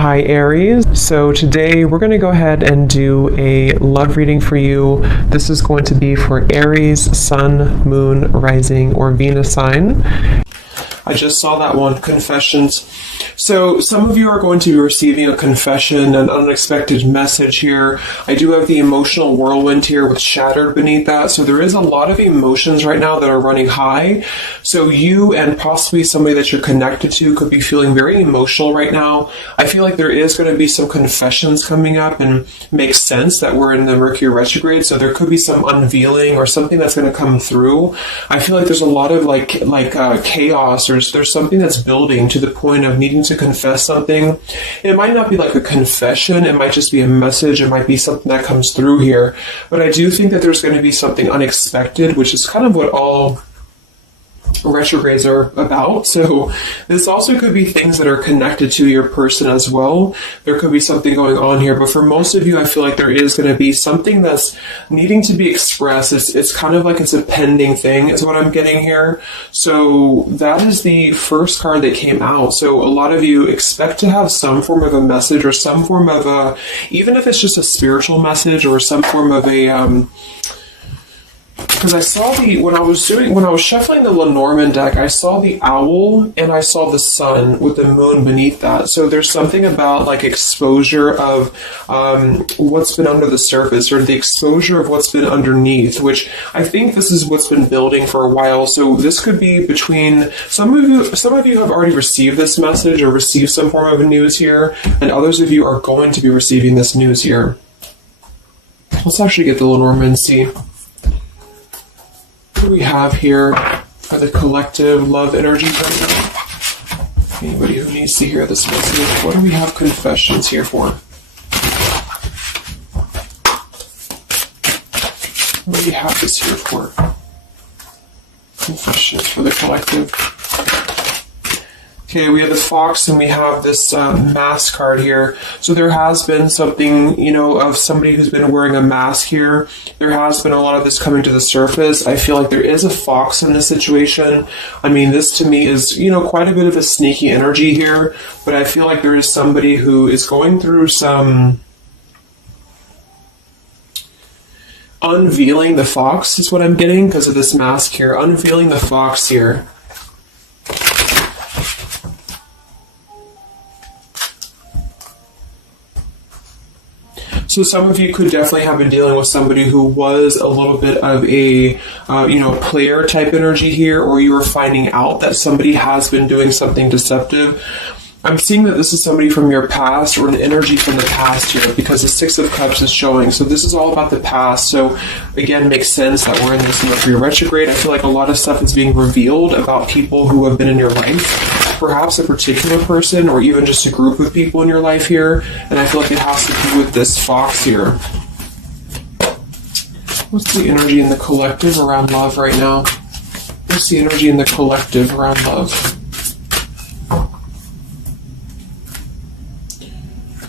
Hi Aries. So today we're going to go ahead and do a love reading for you. This is going to be for Aries, Sun, Moon, Rising, or Venus sign. I just saw that one, confessions. So some of you are going to be receiving a confession, an unexpected message here. I do have the emotional whirlwind here with shattered beneath that. So there is a lot of emotions right now that are running high. So you and possibly somebody that you're connected to could be feeling very emotional right now. I feel like there is going to be some confessions coming up, and makes sense that we're in the Mercury retrograde. So there could be some unveiling or something that's going to come through. I feel like there's a lot of chaos, or there's something that's building to the point of needing to confess something. It might not be like a confession, it might just be a message, it might be something that comes through here. But I do think that there's going to be something unexpected, which is kind of what all retrogrades are about. So this also could be things that are connected to your person as well. There could be something going on here, but for most of you, I feel like there is going to be something that's needing to be expressed. It's kind of like it's a pending thing is what I'm getting here. So that is the first card that came out. So a lot of you expect to have some form of a message, or some form of a, even if it's just a spiritual message, or some form of a because I saw when I was shuffling the Lenormand deck, I saw the owl and I saw the sun with the moon beneath that. So there's something about like exposure of what's been under the surface, or the exposure of what's been underneath, which I think this is what's been building for a while. So this could be between some of you have already received this message or received some form of news here, and others of you are going to be receiving this news here. Let's actually get the Lenormand and see what do we have here for the collective love energy right now. Anybody who needs to hear this message, what do we have confessions here for? What do we have this here for? Confessions for the collective. Okay, we have the fox and we have this mask card here. So there has been something, of somebody who's been wearing a mask here. There has been a lot of this coming to the surface. I feel like there is a fox in this situation. I mean, this to me is, quite a bit of a sneaky energy here. But I feel like there is somebody who is going through some unveiling the fox is what I'm getting because of this mask here. Unveiling the fox here. So some of you could definitely have been dealing with somebody who was a little bit of a, player type energy here, or you were finding out that somebody has been doing something deceptive. I'm seeing that this is somebody from your past, or an energy from the past here, because the Six of Cups is showing. So this is all about the past. So again, makes sense that we're in this Mercury retrograde. I feel like a lot of stuff is being revealed about people who have been in your life. Perhaps a particular person, or even just a group of people in your life here. And I feel like it has to do with this fox here. What's the energy in the collective around love right now? What's the energy in the collective around love?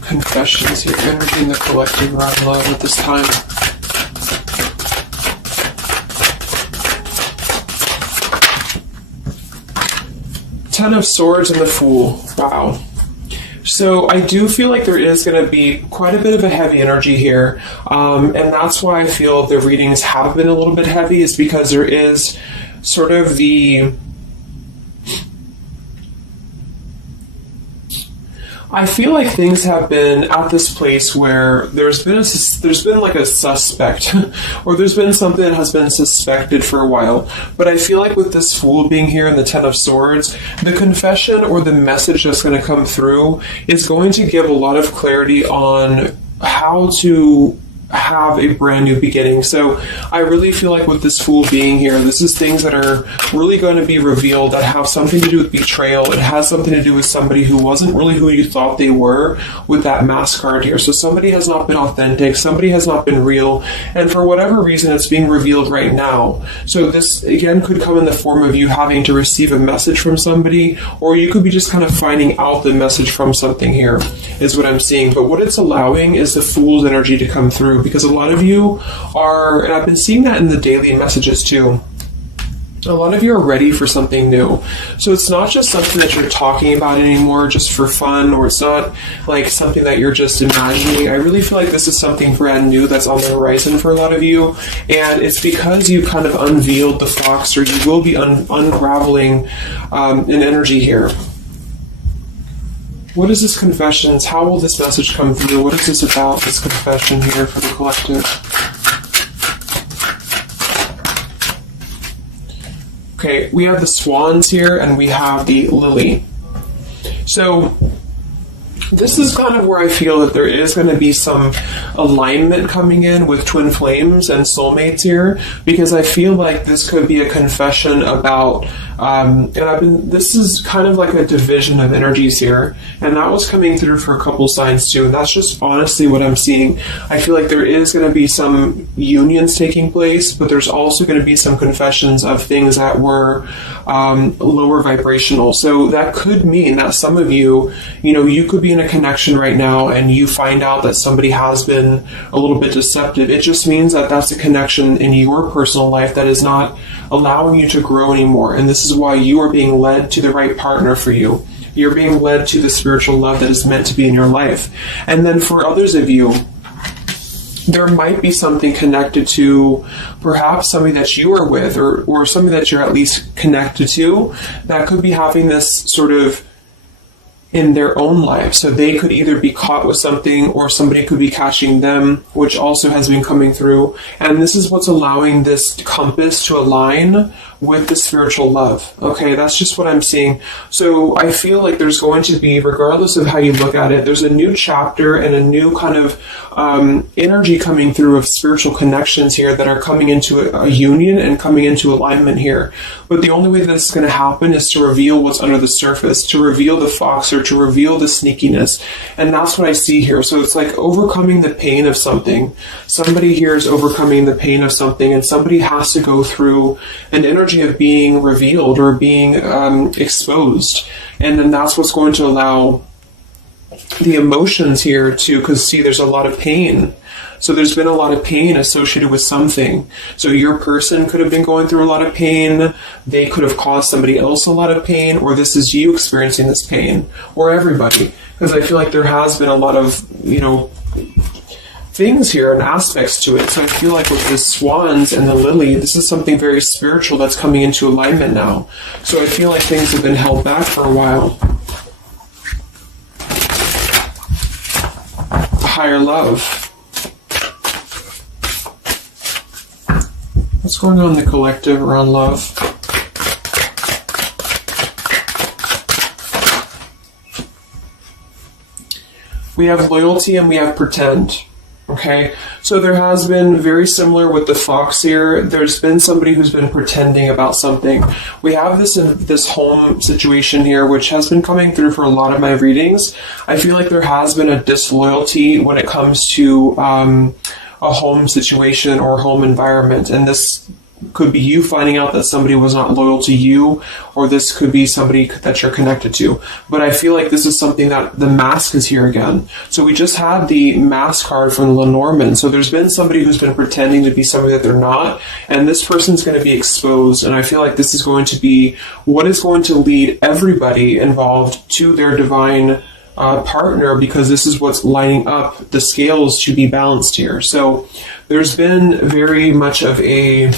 Confessions here, energy in the collective around love at this time. Ten of Swords and the Fool. Wow. So I do feel like there is going to be quite a bit of a heavy energy here. And that's why I feel the readings have been a little bit heavy, is because there is sort of the... I feel like things have been at this place where there's been like a suspect, or there's been something that has been suspected for a while. But I feel like with this Fool being here in the Ten of Swords, the confession or the message that's going to come through is going to give a lot of clarity on how to have a brand new beginning. So I really feel like with this Fool being here, this is things that are really going to be revealed that have something to do with betrayal. It has something to do with somebody who wasn't really who you thought they were with that mask card here. So somebody has not been authentic, somebody has not been real, and for whatever reason it's being revealed right now. So this again could come in the form of you having to receive a message from somebody, or you could be just kind of finding out the message from something here, is what I'm seeing. But what it's allowing is the Fool's energy to come through, because a lot of you are, and I've been seeing that in the daily messages too, A lot of you are ready for something new. So it's not just something that you're talking about anymore just for fun, or it's not like something that you're just imagining. I really feel like this is something brand new that's on the horizon for a lot of you. And it's because you kind of unveiled the fox, or you will be unraveling an energy here. What is this confessions? How will this message come through? What is this about, this confession here for the collective? Okay, we have the swans here, and we have the lily. So this is kind of where I feel that there is going to be some alignment coming in with twin flames and soulmates here, because I feel like this could be a confession about, this is kind of like a division of energies here, and that was coming through for a couple signs too, and that's just honestly what I'm seeing. I feel like there is going to be some unions taking place, but there's also going to be some confessions of things that were lower vibrational. So that could mean that some of you, you could be in a connection right now and you find out that somebody has been a little bit deceptive. It just means that that's a connection in your personal life that is not allowing you to grow anymore. And this is why you are being led to the right partner for you. You're being led to the spiritual love that is meant to be in your life. And then for others of you, there might be something connected to perhaps somebody that you are with, or somebody that you're at least connected to, that could be having this sort of in their own life. So they could either be caught with something, or somebody could be catching them, which also has been coming through. And this is what's allowing this compass to align with the spiritual love. Okay, that's just what I'm seeing. So I feel like there's going to be, regardless of how you look at it, there's a new chapter and a new kind of energy coming through of spiritual connections here that are coming into a union and coming into alignment here. But the only way that it's going to happen is to reveal what's under the surface, to reveal the fox, or to reveal the sneakiness. And that's what I see here. So it's like overcoming the pain of something. Somebody here is overcoming the pain of something, and somebody has to go through an energy of being revealed or being exposed. And then that's what's going to allow the emotions here to, because see, there's a lot of pain. So there's been a lot of pain associated with something. So your person could have been going through a lot of pain. They could have caused somebody else a lot of pain, or this is you experiencing this pain, or everybody. Because I feel like there has been a lot of, things here and aspects to it. So I feel like with the swans and the lily, this is something very spiritual that's coming into alignment now. So I feel like things have been held back for a while. Higher love. What's going on in the collective around love? We have loyalty and we have pretend. Okay, so there has been, very similar with the fox here, there's been somebody who's been pretending about something. We have this home situation here, which has been coming through for a lot of my readings. I feel like there has been a disloyalty when it comes to a home situation or home environment, and this could be you finding out that somebody was not loyal to you, or this could be somebody that you're connected to. But I feel like this is something that the mask is here again. So we just had the mask card from Lenormand. So there's been somebody who's been pretending to be somebody that they're not, and this person's going to be exposed. And I feel like this is going to be what is going to lead everybody involved to their divine partner, because this is what's lining up the scales to be balanced here. So there's been very much of a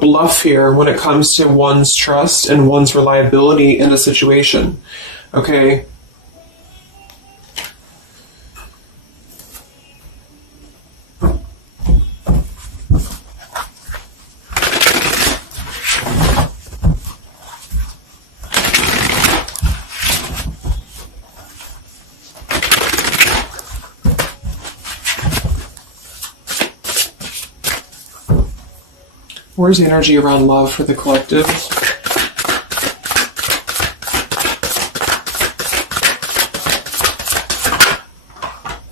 bluff here when it comes to one's trust and one's reliability in a situation. Okay. Where's the energy around love for the collective?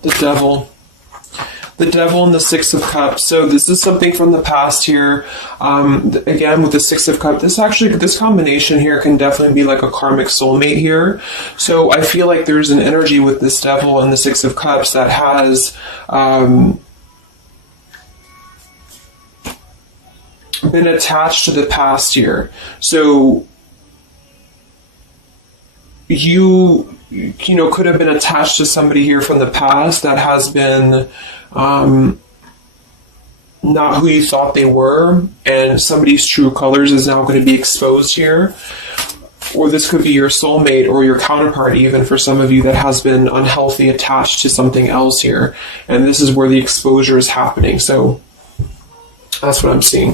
The devil. The devil and the Six of Cups. So this is something from the past here. Again, with the Six of Cups, this combination here can definitely be like a karmic soulmate here. So I feel like there's an energy with this devil and the Six of Cups that has been attached to the past here. So you know, could have been attached to somebody here from the past that has been not who you thought they were, and somebody's true colors is now going to be exposed here. Or this could be your soulmate or your counterpart, even for some of you, that has been unhealthy attached to something else here. And this is where the exposure is happening. So that's what I'm seeing.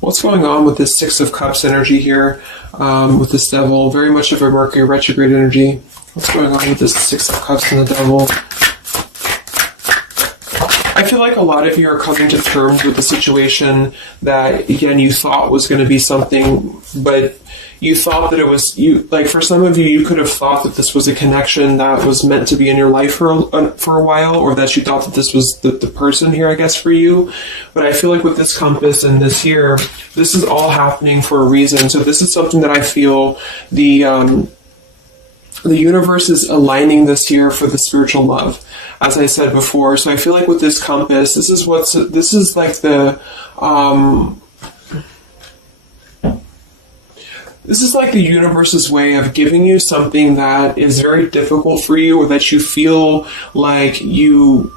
What's going on with this Six of Cups energy here with this Devil? Very much of a Mercury retrograde energy. What's going on with this Six of Cups and the Devil? I feel like a lot of you are coming to terms with the situation that, again, you thought was going to be something, but you thought that it was, like for some of you, you could have thought that this was a connection that was meant to be in your life for a while, or that you thought that this was the person here, I guess, for you. But I feel like with this compass and this here, this is all happening for a reason. So this is something that I feel the universe is aligning this here for the spiritual love, as I said before. So I feel like with this compass, this is like the universe's way of giving you something that is very difficult for you, or that you feel like you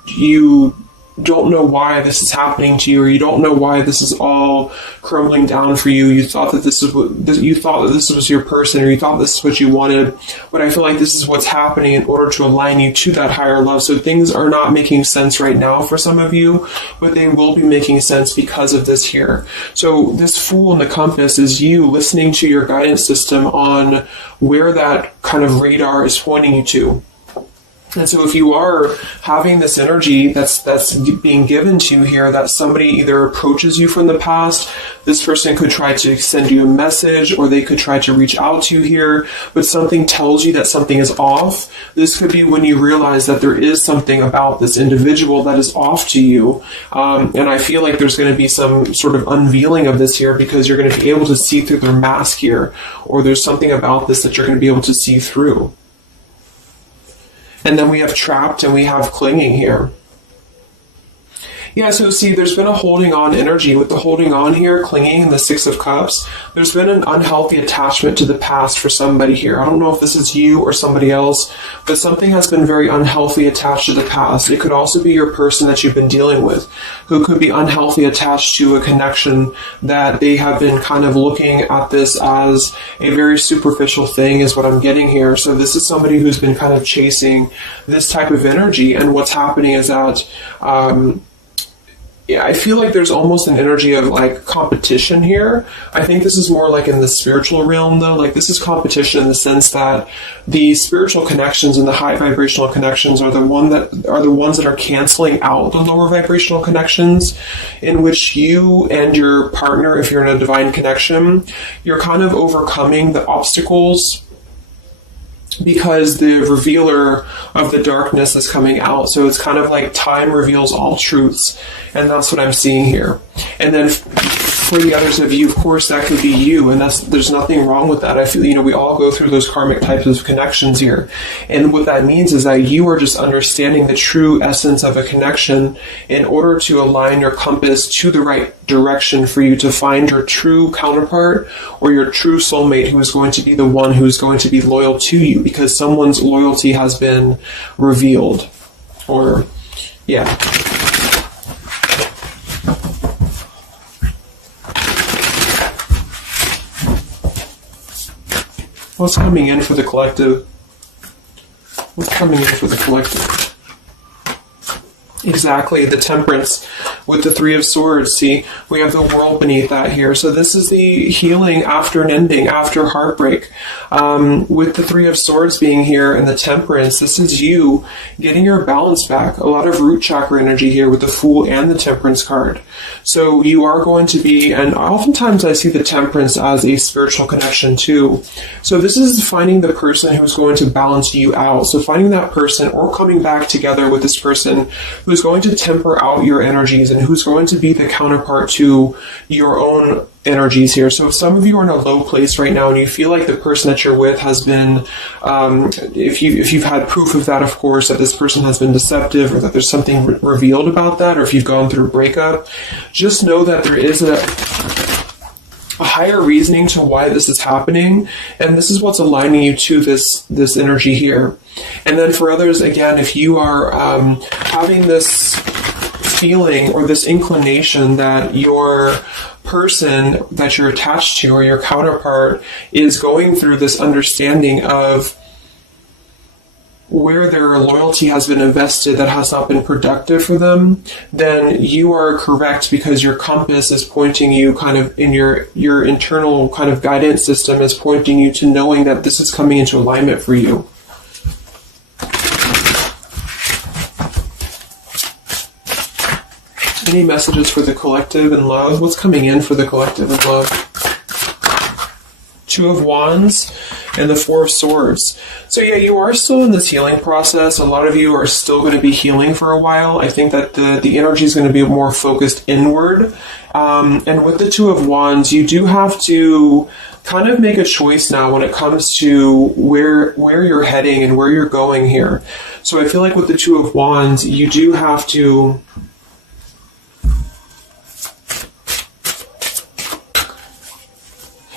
don't know why this is happening to you, or you don't know why this is all crumbling down for you. You thought that this was your person, or you thought this is what you wanted. But I feel like this is what's happening in order to align you to that higher love. So things are not making sense right now for some of you, but they will be making sense because of this here. So this Fool in the compass is you listening to your guidance system on where that kind of radar is pointing you to. And so if you are having this energy that's being given to you here, that somebody either approaches you from the past, this person could try to send you a message, or they could try to reach out to you here, but something tells you that something is off. This could be when you realize that there is something about this individual that is off to you. And I feel like there's going to be some sort of unveiling of this here, because you're going to be able to see through their mask here, or there's something about this that you're going to be able to see through. And then we have trapped and we have clinging here. Yeah, so see, there's been a holding on energy. With the holding on here, clinging, and the Six of Cups, there's been an unhealthy attachment to the past for somebody here. I don't know if this is you or somebody else, but something has been very unhealthy attached to the past. It could also be your person that you've been dealing with, who could be unhealthy attached to a connection that they have been kind of looking at this as a very superficial thing, is what I'm getting here. So this is somebody who's been kind of chasing this type of energy, and what's happening is that yeah, I feel like there's almost an energy of like competition here. I think this is more like in the spiritual realm though. Like this is competition in the sense that the spiritual connections and the high vibrational connections are the ones that are canceling out the lower vibrational connections, in which you and your partner, if you're in a divine connection, you're kind of overcoming the obstacles, because the revealer of the darkness is coming out. So it's kind of like time reveals all truths, and that's what I'm seeing here. And then for the others of you, of course, that could be you, and there's nothing wrong with that. I feel, we all go through those karmic types of connections here. And what that means is that you are just understanding the true essence of a connection in order to align your compass to the right direction for you to find your true counterpart, or your true soulmate, who is going to be the one who is going to be loyal to you, because someone's loyalty has been revealed. Or, yeah. What's coming in for the collective? What's coming in for the collective? Exactly, the Temperance with the Three of Swords. See, we have the World beneath that here. So this is the healing after an ending, after heartbreak. With the Three of Swords being here and the Temperance, this is you getting your balance back. A lot of root chakra energy here with the Fool and the Temperance card. So you are going to be, and oftentimes I see the Temperance as a spiritual connection too. So this is finding the person who's going to balance you out. So finding that person, or coming back together with this person who's going to temper out your energies and who's going to be the counterpart to your own energies here. So if some of you are in a low place right now and you feel like the person that you're with has been, if you've had proof of that, of course, that this person has been deceptive or that there's something revealed about that, or if you've gone through a breakup, just know that there is a higher reasoning to why this is happening, and this is what's aligning you to this energy here. And then for others, again, if you are having this feeling or this inclination that your person that you're attached to or your counterpart is going through this understanding of where their loyalty has been invested that has not been productive for them, then you are correct, because your compass is pointing you kind of in your internal kind of guidance system is pointing you to knowing that this is coming into alignment for you. Any messages for the collective and love? What's coming in for the collective and love? Two of Wands and the Four of Swords. So yeah, you are still in this healing process. A lot of you are still going to be healing for a while. I think that the energy is going to be more focused inward. And with the Two of Wands, you do have to kind of make a choice now when it comes to where you're heading and where you're going here. So I feel like with the Two of Wands, you do have to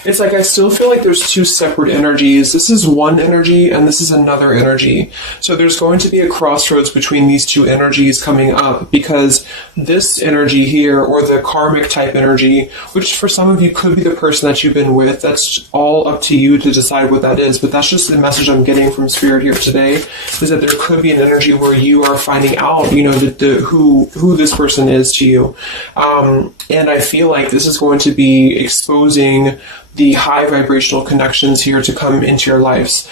it's like I still feel like there's two separate energies. This is one energy and this is another energy. So there's going to be a crossroads between these two energies coming up, because this energy here, or the karmic type energy, which for some of you could be the person that you've been with, that's all up to you to decide what that is. But that's just the message I'm getting from Spirit here today, is that there could be an energy where you are finding out, you know, who this person is to you. And I feel like this is going to be exposing the high vibrational connections here to come into your lives.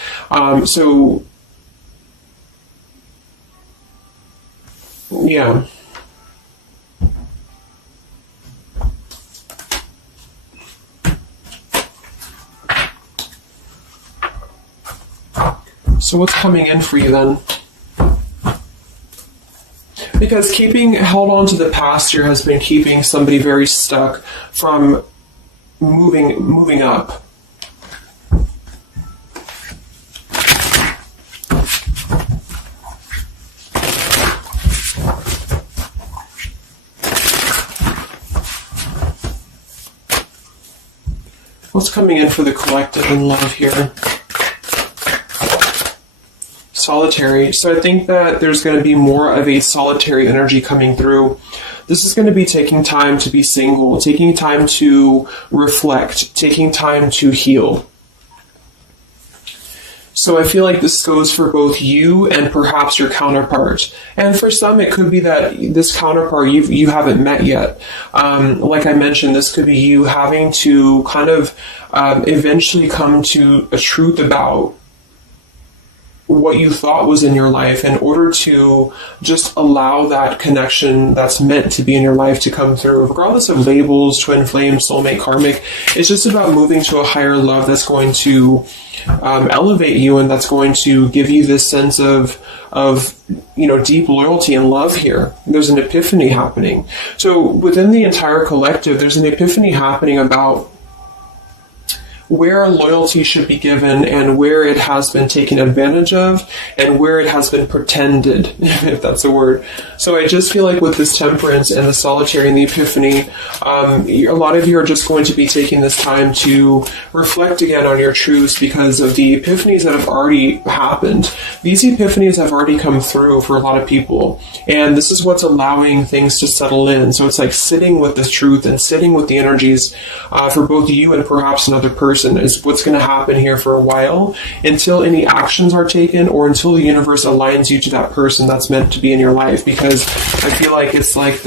So, yeah. So what's coming in for you then? Because held on to the past here has been keeping somebody very stuck from moving up. What's coming in for the collective and love here? Solitary. So I think that there's going to be more of a solitary energy coming through. This is going to be taking time to be single, taking time to reflect, taking time to heal. So I feel like this goes for both you and perhaps your counterpart. And for some, it could be that this counterpart you haven't met yet. Like I mentioned, this could be you having to kind of eventually come to a truth about what you thought was in your life in order to just allow that connection that's meant to be in your life to come through, regardless of labels, twin flame, soulmate, karmic. It's just about moving to a higher love that's going to elevate you, and that's going to give you this sense of deep loyalty and love here. There's an epiphany happening. So within the entire collective, there's an epiphany happening about where loyalty should be given and where it has been taken advantage of and where it has been pretended, if that's a word. So I just feel like with this temperance and the solitary and the epiphany, a lot of you are just going to be taking this time to reflect again on your truths because of the epiphanies that have already happened. These epiphanies have already come through for a lot of people, and this is what's allowing things to settle in. So it's like sitting with the truth and sitting with the energies for both you and perhaps another person is what's going to happen here for a while, until any actions are taken or until the universe aligns you to that person that's meant to be in your life. Because I feel like it's like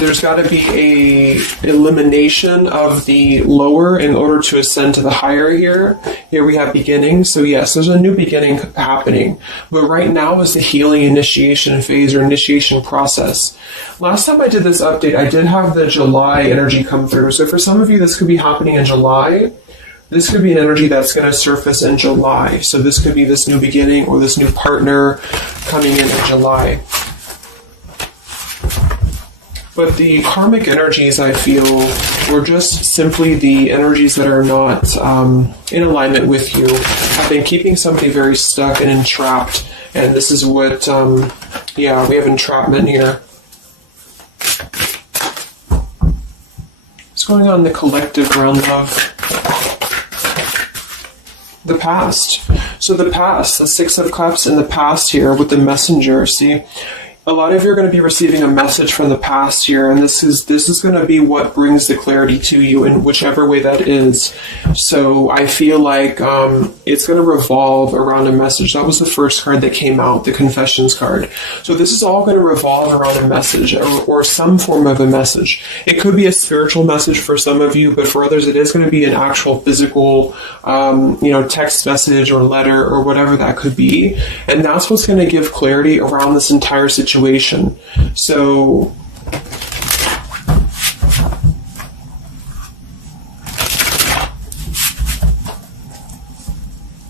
there's got to be a elimination of the lower in order to ascend to the higher here. Here we have beginning. So yes, there's a new beginning happening. But right now is the healing initiation phase or initiation process. Last time I did this update, I did have the July energy come through. So for some of you, this could be happening in July. This could be an energy that's going to surface in July. So this could be this new beginning or this new partner coming in July. But the karmic energies, I feel, were just simply the energies that are not in alignment with you. Have been keeping somebody very stuck and entrapped. And this is what, yeah, we have entrapment here. What's going on in the collective realm of the past? So the past, the Six of Cups in the past here with the Messenger, see? A lot of you are going to be receiving a message from the past here, and this is going to be what brings the clarity to you in whichever way that is. So I feel like it's going to revolve around a message. That was the first card that came out, the Confessions card. So this is all going to revolve around a message or some form of a message. It could be a spiritual message for some of you, but for others it is going to be an actual physical text message or letter or whatever that could be. And that's what's going to give clarity around this entire situation. So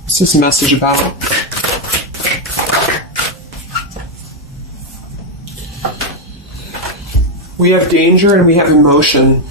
what's this message about? We have danger and we have emotion.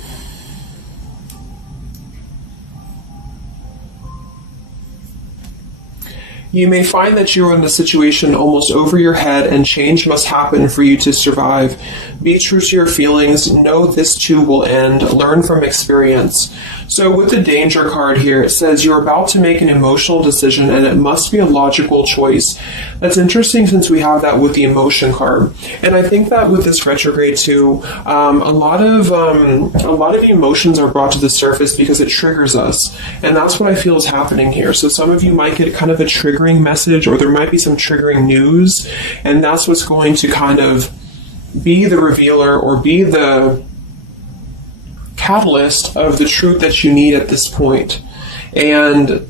You may find that you are in a situation almost over your head and change must happen for you to survive. Be true to your feelings. Know this too will end. Learn from experience. So with the danger card here, it says you're about to make an emotional decision and it must be a logical choice. That's interesting since we have that with the emotion card. And I think that with this retrograde too, a lot of emotions are brought to the surface because it triggers us. And that's what I feel is happening here. So some of you might get kind of a triggering message, or there might be some triggering news, and that's what's going to kind of be the revealer or be the catalyst of the truth that you need at this point. And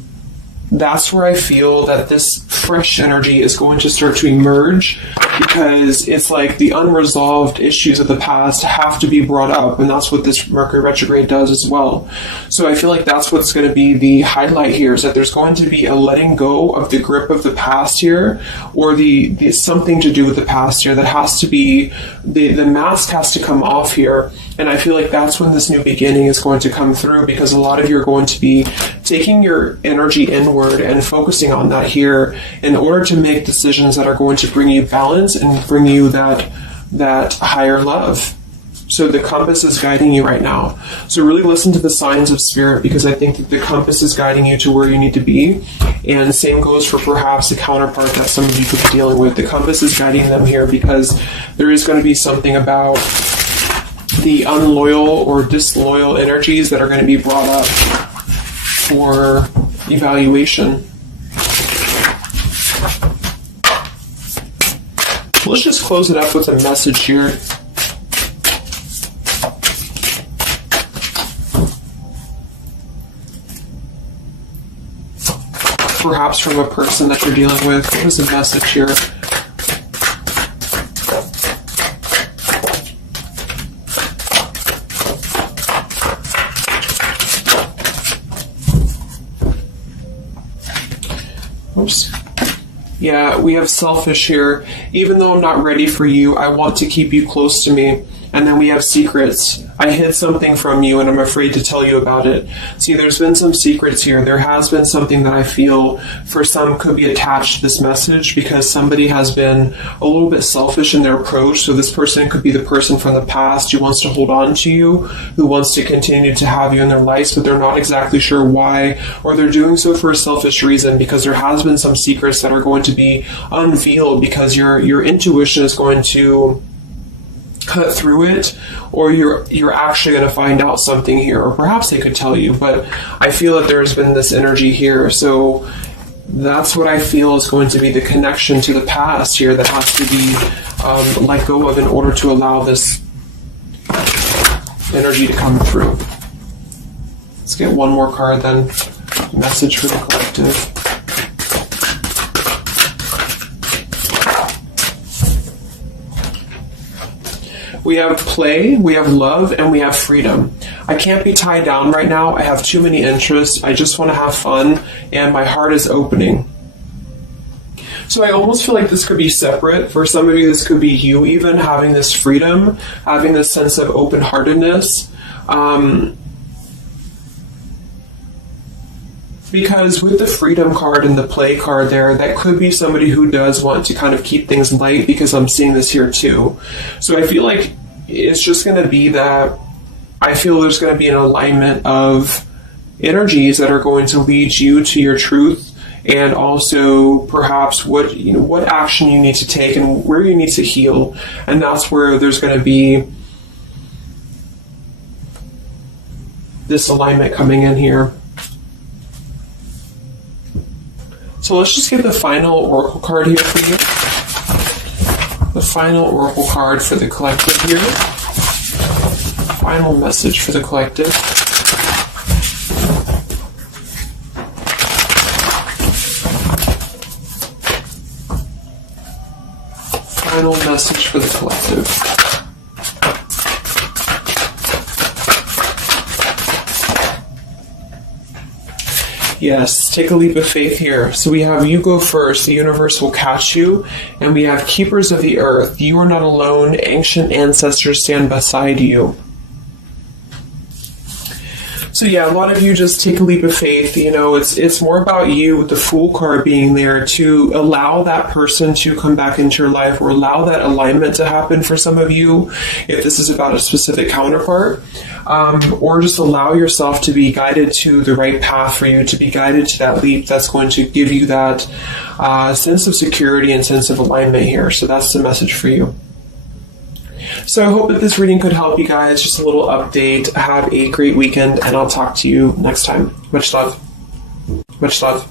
that's where I feel that this fresh energy is going to start to emerge, because it's like the unresolved issues of the past have to be brought up, and that's what this Mercury retrograde does as well. So I feel like that's what's going to be the highlight here, is that there's going to be a letting go of the grip of the past here, or the something to do with the past here that has to be, the mask has to come off here. And I feel like that's when this new beginning is going to come through, because a lot of you are going to be taking your energy inward and focusing on that here in order to make decisions that are going to bring you balance and bring you that higher love. So the compass is guiding you right now. So really listen to the signs of spirit, because I think that the compass is guiding you to where you need to be. And same goes for perhaps the counterpart that some of you could be dealing with. The compass is guiding them here because there is going to be something about the unloyal or disloyal energies that are going to be brought up for evaluation. Let's just close it up with a message here. Perhaps from a person that you're dealing with. What is the message here? Oops. Yeah, we have selfish here. Even though I'm not ready for you, I want to keep you close to me. And then we have secrets. I hid something from you and I'm afraid to tell you about it. See, there's been some secrets here. There has been something that I feel for some could be attached to this message, because somebody has been a little bit selfish in their approach. So this person could be the person from the past who wants to hold on to you, who wants to continue to have you in their lives, but they're not exactly sure why, or they're doing so for a selfish reason, because there has been some secrets that are going to be unveiled, because your intuition is going to cut through it, or you're actually going to find out something here, or perhaps they could tell you, but I feel that there's been this energy here. So that's what I feel is going to be the connection to the past here that has to be let go of in order to allow this energy to come through. Let's get one more card then. Message for the collective. We have play, we have love, and we have freedom. I can't be tied down right now. I have too many interests. I just want to have fun, and my heart is opening. So I almost feel like this could be separate. For some of you, this could be you even having this freedom, having this sense of open-heartedness. Because with the freedom card and the play card there, that could be somebody who does want to kind of keep things light, because I'm seeing this here too. So I feel like it's just going to be that I feel there's going to be an alignment of energies that are going to lead you to your truth, and also perhaps what action you need to take and where you need to heal. And that's where there's going to be this alignment coming in here. So let's just get the final oracle card here for you. The final oracle card for the collective here. Final message for the collective. Final message for the collective. Yes, take a leap of faith here. So we have you go first, the universe will catch you. And we have keepers of the earth. You are not alone. Ancient ancestors stand beside you. So yeah, a lot of you just take a leap of faith. It's more about you with the Fool card being there to allow that person to come back into your life, or allow that alignment to happen for some of you, if this is about a specific counterpart, or just allow yourself to be guided to the right path for you, to be guided to that leap that's going to give you that sense of security and sense of alignment here. So that's the message for you. So I hope that this reading could help you guys. Just a little update. Have a great weekend, and I'll talk to you next time. Much love. Much love.